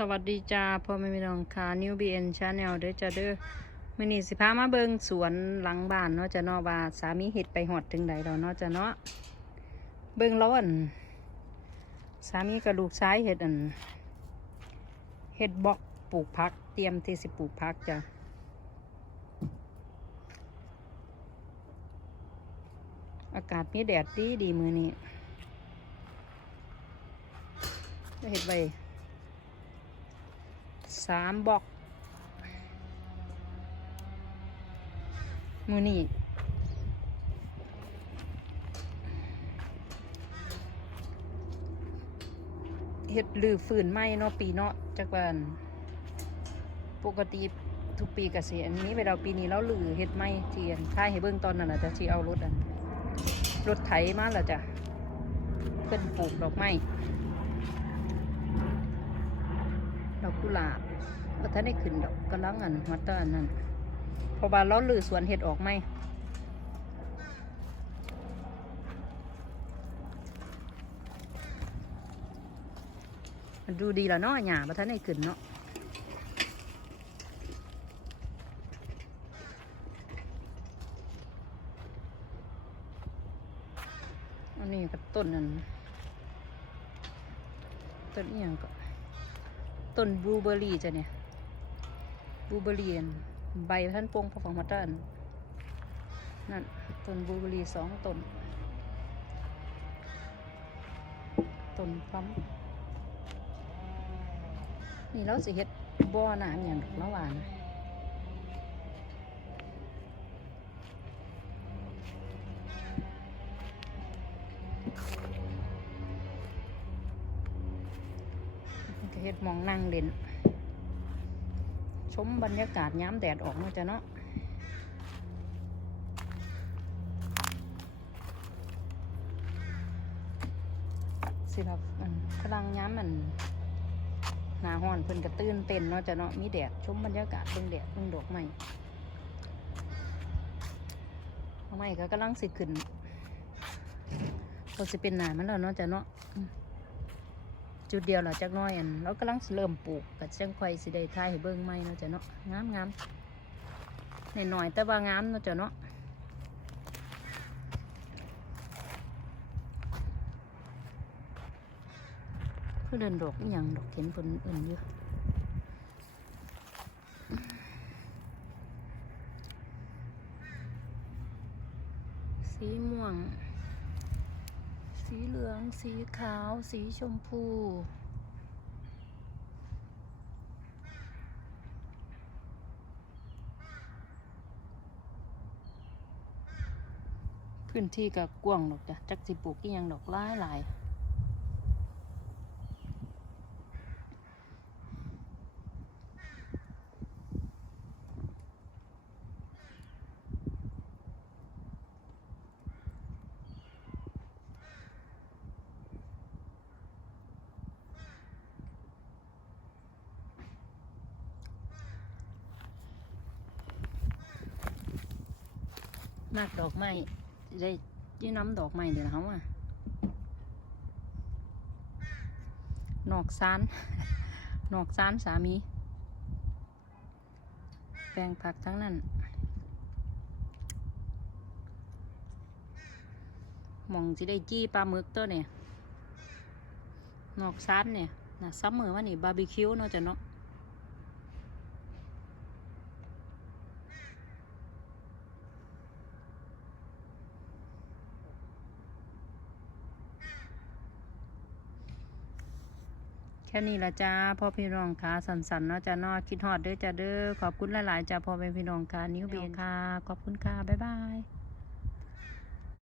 สวัสดีจ้าพ่อแม่พี่น้องค่ะนิวบีเอ็นชาแนลเด้อจ้าเด้อมื่อนี้สิพามาเบิงสวนหลังบ้านเนาะจ้ะเนาะว่าสามีเห็ดไปหอดถึงใดแล้วเนาะจ้ะเนาะเบิงแล้วอันสามีกับลูกชายเห็ดอันเห็ดบอกปลูกพัก เตรียมที่สิปลูกพักจ้ะอากาศมีแดดดีดีมือนี้เห็ดไว้ สามบอกมือนี่เฮ็ดลือฝืนไหมเนาะปีเนาะจากบ้านปกติทุกปีกเสียอันนี้ไปเราปีนี้เราลือเฮ็ดไหมเทียนค่ายให้เบิ่งตอนนั้นนะจะที่เอารถอันรถไถมาแล้วจ้ะเพิ่นปลูกดอกไม้ ดอกกุหลาบก็ท่านได้ขึ้นดอกกำลังอันฮัตเตอร์อันนั้นเพราะว่าเราลือสวนเห็ดออกไหมมันดูดีแล้วเนาะหญ้าบ่ท่านได้ขึ้นเนาะอันนี้ก็ต้นนั่นต้นเอียงก็ ต้นบลูเบอร์รี่จ้ะเนี่ยบลูเบอร์รี่ใบท่านโปงพอฟังมาต้นนั่นต้นบลูเบอร์รี่สองต้นต้นพลัมนี่เราสิเฮ็ดบ่อน้ำอย่างดอกละหวานนะ เฮ็ดมองนั่งเล่นชมบรรยากาศย้ำแดดออกเนาะจ้ะเนาะสิครับมันกำลังย้ำมันหนาห้อนเพิ่นกระตื้นเต้นเนาะจ้ะเนาะมีแดดชมบรรยากาศเบิ่งแดดเบิ่งดอกไม้ดอกไม้ก็กำลังสิขึ้นก็สิเป็นหนามันแล้วเนาะจ้ะเนาะ จุดเดียวเราจักน้อยอันเรากำลังเริ่มปลูกก็จังค่อยสิได้ทายให้เบิ่งใหม่เนาะจ้ะเนาะงามงามหน่อยแต่ว่างามเนาะจ้ะเนาะคือเดินดอกอย่างดอกเข็นผลอื่นอยู่สีม่วง สีเหลือง สีขาว สีชมพู พื้นที่กับกว้างดอกจ้ะจักสิปลูกกี่ยังดอกหลายหลาย มากดอกไม้ได้ยี่น้ำดอกไม้เดี๋ยวเขาอะนอกซานนอกซานสามี แปลงผักทั้งนั้นมองสิได้จี้ปลาหมึกตัวเนี่ยนอกซานเนี่ยนะซัมเมอร์ว่านี่บาร์บีคิวเนาะจ้ะเนาะ แค่นี้ละจ้าพ่อพี่น้องค่ะสันสันเนาะจ้าเนาะคิดฮอดเด้อจ้าเด้อขอบคุณหลายๆจ้าพ่อเป็นพี่น้องค่ะนิ้วเบียค่ะ ขอบคุณค่ะ บ๊ายบาย